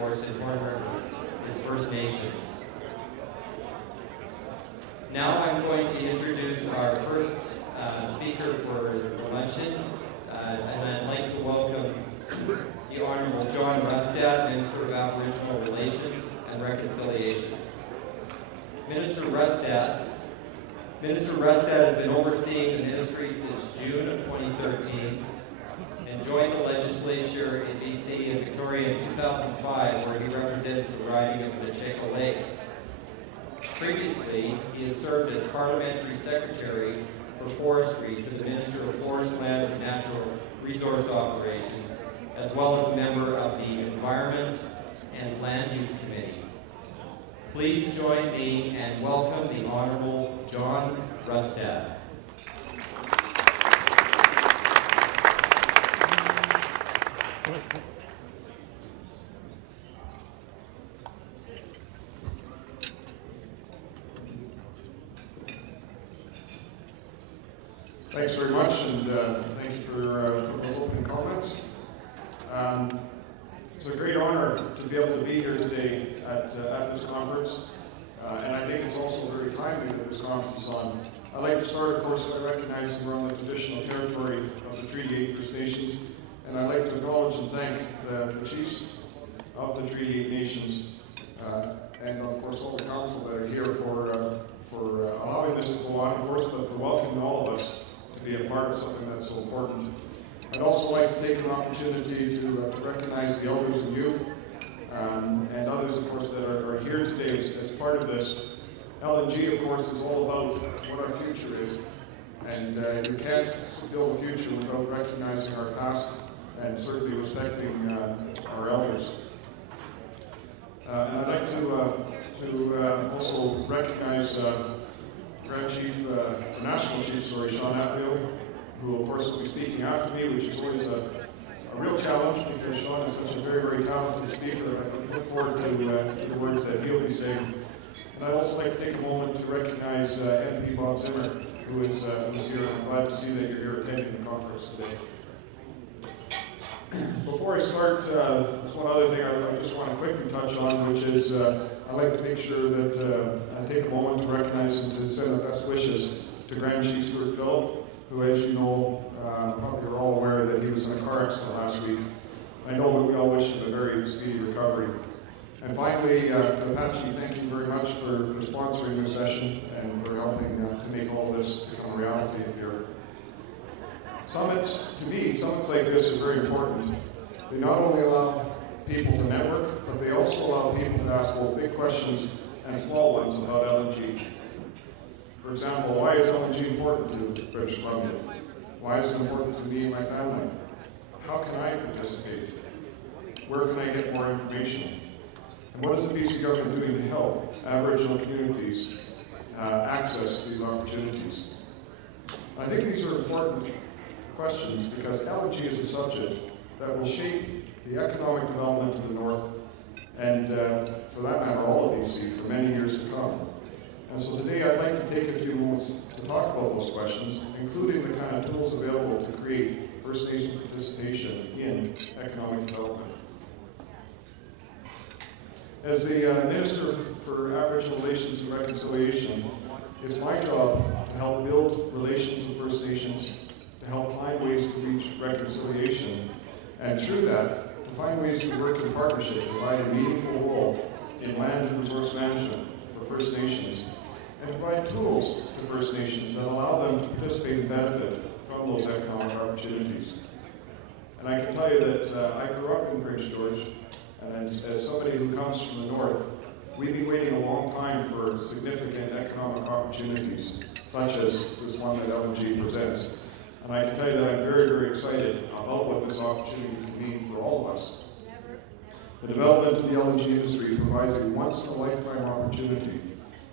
Forest and Honourable is First Nations. Now I'm going to introduce our first speaker for the luncheon, and I'd like to welcome the Honourable John Rustad, Minister of Aboriginal Relations and Reconciliation. Minister Rustad has been overseeing the ministry since June of 2013 and joined the legislature in BC and Victoria in 2005, where he represents the riding of Pacheco Lakes. Previously, he has served as Parliamentary Secretary for Forestry to the Minister of Forest Lands and Natural Resource Operations, as well as a member of the Environment and Land Use Committee. Please join me and welcome the Honourable John Rustad. Thanks very much, and thank you for those opening comments. It's a great honor to be able to be here today at this conference, and I think it's also very timely that this conference is on. I'd like to start, of course, by recognizing we're on the traditional territory of the Treaty 8 First Nations, and I'd like to acknowledge and thank the chiefs of the Treaty 8 Nations, and of course all the council that are here for allowing this to go on, of course, but for welcoming all of us to be a part of something that's so important. I'd also like to take an opportunity to recognize the elders and youth and others, of course, that are here today as part of this. LNG, of course, is all about what our future is, and you can't build a future without recognizing our past and certainly respecting our elders. And I'd like to also recognize Grand Chief, National Chief, Sean Atfield, who of course will be speaking after me, which is always a real challenge because Sean is such a very, very talented speaker. I look forward to the words that he'll be saying. And I'd also like to take a moment to recognize MP Bob Zimmer, who's here. I'm glad to see that you're here attending the conference today. Before I start, there's one other thing I just want to quickly touch on, which is I'd like to make sure that I take a moment to recognize and to send our best wishes to Grand Chief Stuart Phillip, who, as you know, probably are all aware that he was in a car accident last week. I know that we all wish him a very speedy recovery. And finally, to Apache, thank you very much for sponsoring this session and for helping to make all this become a reality here. Summits, to me, summits like this are very important. They not only allow people to network, but they also allow people to ask both big questions and small ones about LNG. For example, why is LNG important to British Columbia? Why is it important to me and my family? How can I participate? Where can I get more information? And what is the BC government doing to help Aboriginal communities access these opportunities? I think these are important questions because LNG is a subject that will shape the economic development of the North and, for that matter, all of BC for many years to come. And so today I'd like to take a few moments to talk about those questions, including the kind of tools available to create First Nation participation in economic development. As the Minister for Aboriginal Relations and Reconciliation, it's my job to help build relations with First Nations, to help find ways to reach reconciliation, and through that, to find ways to work in partnership to provide a meaningful role in land and resource management for First Nations, and provide tools to First Nations that allow them to participate and benefit from those economic opportunities. And I can tell you that I grew up in Prince George, and as somebody who comes from the North, we've been waiting a long time for significant economic opportunities, such as this one that LNG presents. And I can tell you that I'm very, very excited about what this opportunity can mean for all of us. The development of the LNG industry provides a once-in-a-lifetime opportunity.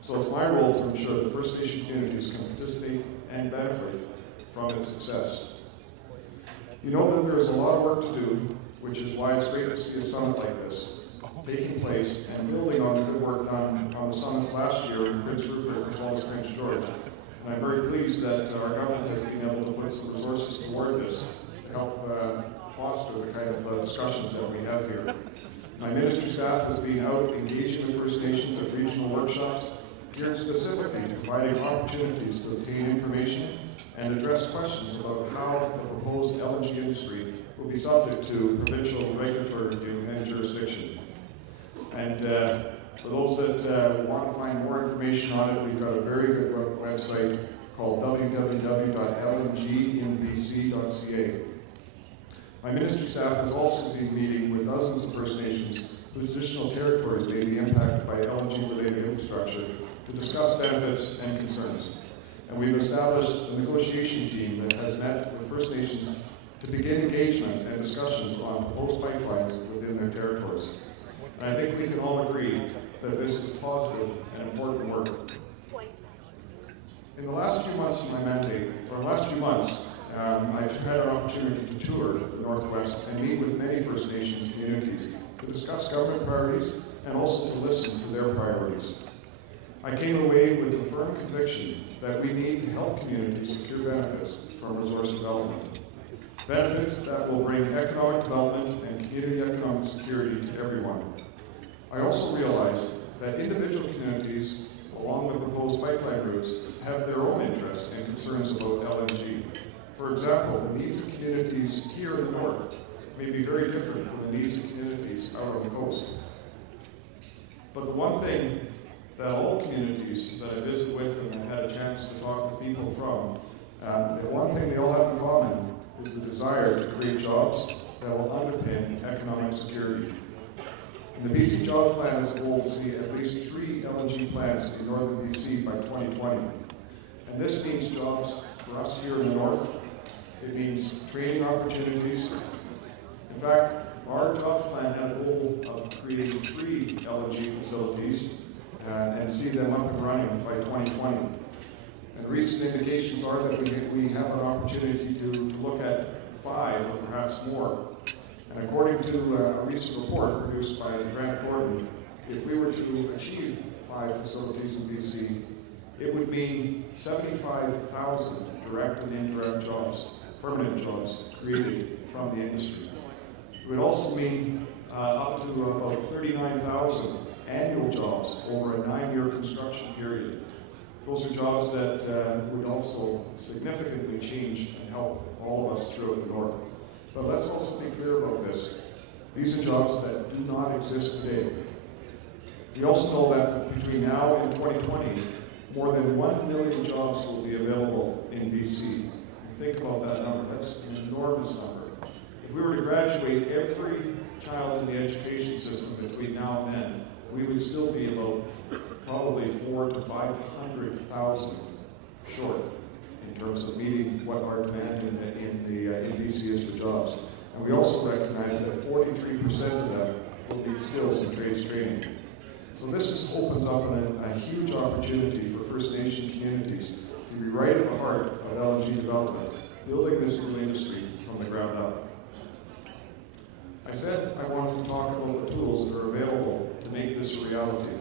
So it's my role to ensure that First Nation communities can participate and benefit from its success. You know that there is a lot of work to do, which is why it's great to see a summit like this taking place and building on the good work done on the summits last year in Prince Rupert as well as Prince George. And I'm very pleased that our government has been able to put some resources toward this to help foster the kind of discussions that we have here. My ministry staff has been out engaging with First Nations at regional workshops, geared specifically to providing opportunities to obtain information and address questions about how the proposed LNG industry will be subject to provincial regulatory review and jurisdiction. And for those that want to find more information on it, we've got a very good website called www.lnginbc.ca. My ministry staff has also been meeting with dozens of First Nations whose traditional territories may be impacted by LNG-related infrastructure to discuss benefits and concerns. And we've established a negotiation team that has met with First Nations to begin engagement and discussions on proposed pipelines within their territories. And I think we can all agree that this is positive and important work. In the last few months of my mandate, I've had an opportunity to tour the Northwest and meet with many First Nations communities to discuss government priorities and also to listen to their priorities. I came away with a firm conviction that we need to help communities secure benefits from resource development. Benefits that will bring economic development and community economic security to everyone. I also realize that individual communities, along with proposed pipeline routes, have their own interests and concerns about LNG. For example, the needs of communities here in the north may be very different from the needs of communities out on the coast. But the one thing that all communities that I visit with and I've had a chance to talk to people from, the one thing they all have in common is the desire to create jobs that will underpin economic security. And the BC Jobs Plan has a goal to see at least 3 LNG plants in northern BC by 2020. And this means jobs for us here in the north. It means training opportunities. In fact, our jobs plan had a goal of creating 3 LNG facilities and see them up and running by 2020. And recent indications are that we have an opportunity to look at 5 or perhaps more. And according to a recent report produced by Grant Thornton, if we were to achieve 5 facilities in BC, it would mean 75,000 direct and indirect jobs, permanent jobs, created from the industry. It would also mean up to about 39,000 annual jobs over a 9-year construction period. Those are jobs that would also significantly change and help all of us throughout the north. But let's also be clear about this. These are jobs that do not exist today. We also know that between now and 2020, more than 1 million jobs will be available in BC. Think about that number. That's an enormous number. If we were to graduate every child in the education system between now and then, we would still be about probably 400,000 to 500,000 short in terms of meeting what our demand in BC is for jobs. And we also recognize that 43% of that will need skills and trades training. So this just opens up a huge opportunity for First Nation communities to be right at the heart of LNG development, building this new industry from the ground up. I said I wanted to talk about the tools that are available to make this a reality.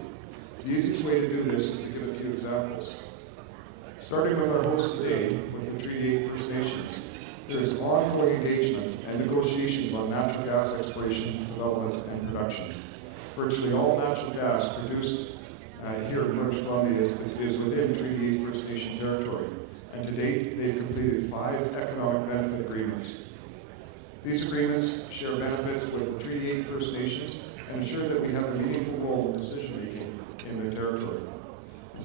The easiest way to do this is to give a few examples. Starting with our host today, with the Treaty 8 First Nations, there is ongoing engagement and negotiations on natural gas exploration, development, and production. Virtually all natural gas produced here in British Columbia is within Treaty 8 First Nation territory, and to date they've completed 5 economic benefit agreements. These agreements share benefits with the Treaty 8 First Nations and ensure that we have a meaningful role in decision-making in their territory.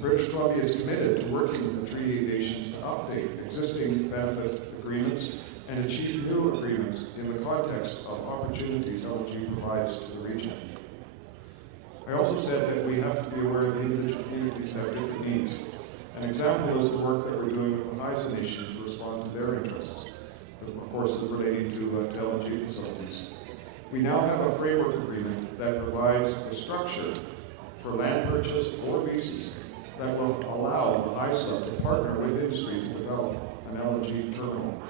British Columbia is committed to working with the Treaty 8 nations to update existing benefit agreements and achieve new agreements in the context of opportunities LNG provides to the region. I also said that we have to be aware that individual communities have different needs. An example is the work that we're doing with the Haisla Nation to respond to their interests, of course relating to LNG facilities. We now have a framework agreement that provides the structure for land purchase or leases that will allow the Haisla to partner with industry to develop an LNG terminal.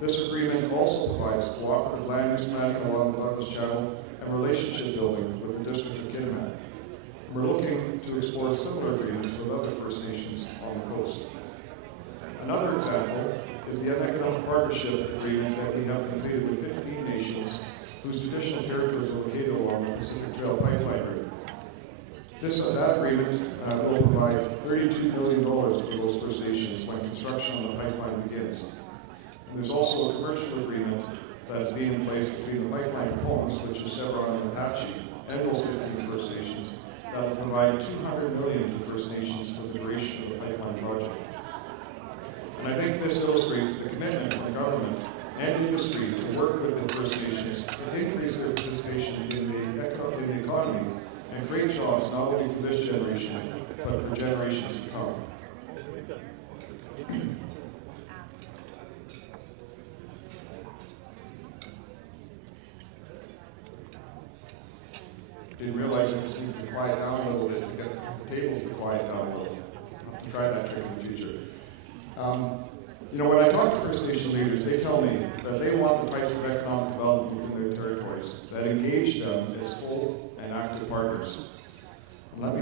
This agreement also provides cooperative land use planning along the Douglas Channel and relationship building with the District of Kitimat. We're looking to explore similar agreements with other First Nations on the coast. Another example is the economic partnership agreement that we have completed with 15 nations whose traditional territories are located along the Pacific Trail pipeline route. That agreement will provide $32 million for those First Nations when construction on the pipeline begins. And there's also a commercial agreement that is being in place between the pipeline proponents, which is Chevron and Apache, and those 15 First Nations, that will provide $200 million to First Nations for the duration of the pipeline project. And I think this illustrates the commitment of the government and industry to work with the First Nations to increase their participation in the economy and create jobs not only for this generation, but for generations to come. Didn't realize I just needed to quiet down a little bit to get the tables to quiet down a little. I'll have to try that trick in the future. When I talk to First Nation leaders, they tell me that they want the types of economic development within their territories that engage them as full and active partners. And let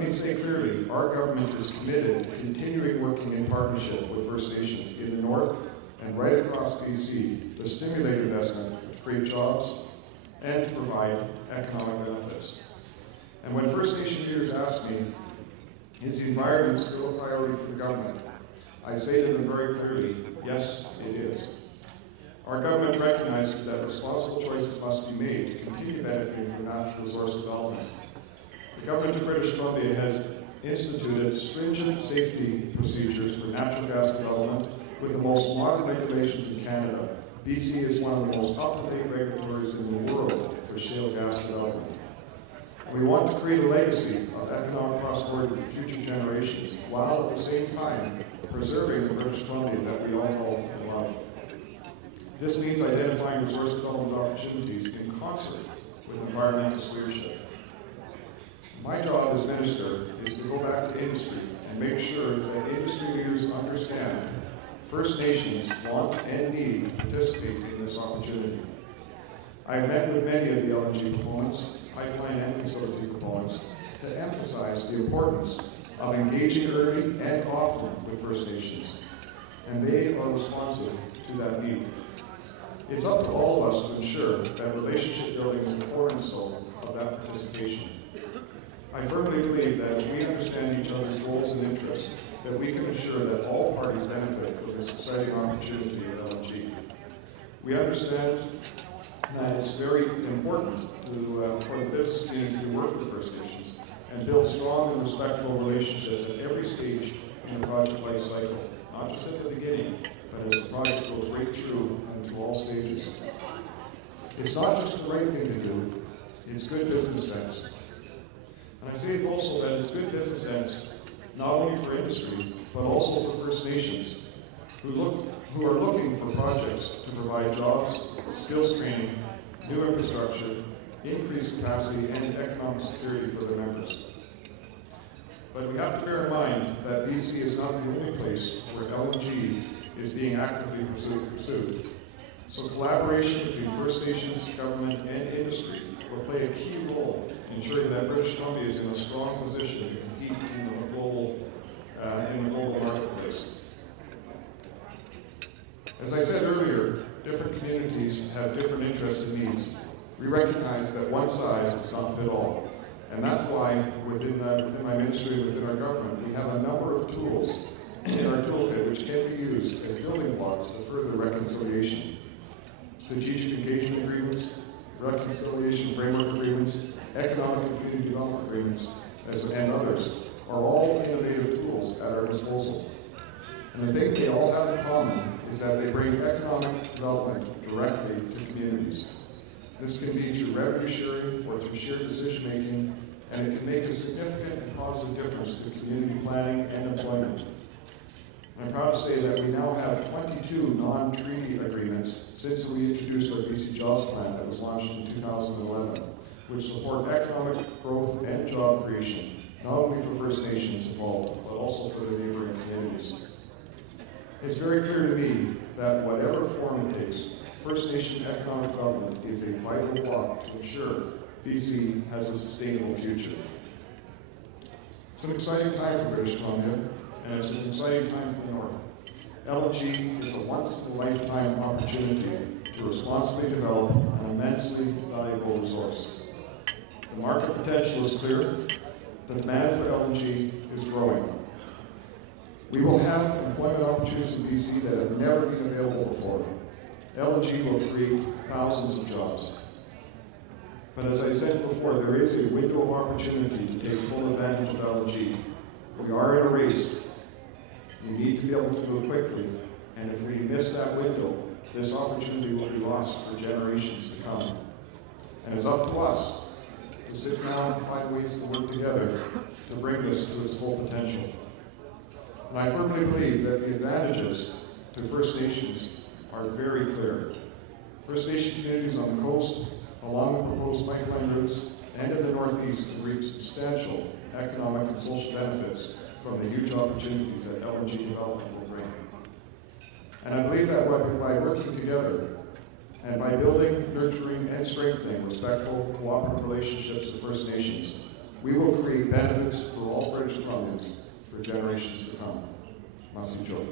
me say clearly, our government is committed to continuing working in partnership with First Nations in the north and right across BC to stimulate investment, to create jobs, and to provide economic benefits. And when First Nation leaders ask me, is the environment still a priority for the government? I say to them very clearly, yes, it is. Our government recognizes that responsible choices must be made to continue benefiting from natural resource development. The government of British Columbia has instituted stringent safety procedures for natural gas development with the most modern regulations in Canada. BC is one of the most up-to-date regulators in the world for shale gas development. We want to create a legacy of economic prosperity for future generations, while at the same time preserving the British Columbia that we all know and love. This means identifying resource development opportunities in concert with environmental stewardship. My job as minister is to go back to industry and make sure that industry leaders understand First Nations want and need to participate in this opportunity. I have met with many of the LNG proponents, pipeline and facility proponents, to emphasize the importance of engaging early and often with First Nations, and they are responsive to that need. It's up to all of us to ensure that relationship building is the cornerstone of that participation. I firmly believe that if we understand each other's goals and interests, that we can ensure that all parties benefit from this exciting opportunity at LNG. We understand that it's very important for the business community to work with First Nations and build strong and respectful relationships at every stage in the project life cycle, not just at the beginning, but as the project goes right through and through all stages. It's not just the right thing to do, it's good business sense. And I say also that it's good business sense not only for industry, but also for First Nations, who are looking for projects to provide jobs, skills training, new infrastructure, increased capacity, and economic security for their members. But we have to bear in mind that BC is not the only place where LNG is being actively pursued. So collaboration between First Nations, government, and industry will play a key role in ensuring that British Columbia is in a strong position to compete in the global marketplace. As I said earlier, different communities have different interests and needs. We recognize that one size does not fit all. And that's why within my ministry, within our government, we have a number of tools in our toolkit which can be used as building blocks to further reconciliation. Strategic engagement agreements, reconciliation framework agreements, economic and community development agreements, and others are all innovative tools at our disposal. And the thing they all have in common is that they bring economic development directly to communities. This can be through revenue sharing or through shared decision making, and it can make a significant and positive difference to community planning and employment. I'm proud to say that we now have 22 non-treaty agreements since we introduced our BC Jobs Plan that was launched in 2011, which support economic growth and job creation, not only for First Nations involved, but also for the neighboring communities. It's very clear to me that whatever form it takes, First Nation economic development is a vital block to ensure BC has a sustainable future. It's an exciting time for British Columbia, and it's an exciting time for the North. LNG is a once-in-a-lifetime opportunity to responsibly develop an immensely valuable resource. The market potential is clear. The demand for LNG is growing. We will have employment opportunities in BC that have never been available before. LNG will create thousands of jobs. But as I said before, there is a window of opportunity to take full advantage of LNG. We are in a race. We need to be able to move quickly. And if we miss that window, this opportunity will be lost for generations to come. And it's up to us to sit down and find ways to work together to bring this to its full potential. And I firmly believe that the advantages to First Nations are very clear. First Nation communities on the coast, along the proposed pipeline routes, and in the northeast can reap substantial economic and social benefits from the huge opportunities that LNG development will bring. And I believe that by working together and by building, nurturing, and strengthening respectful, cooperative relationships with First Nations, we will create benefits for all British Columbians for generations to come. Merci, Joe.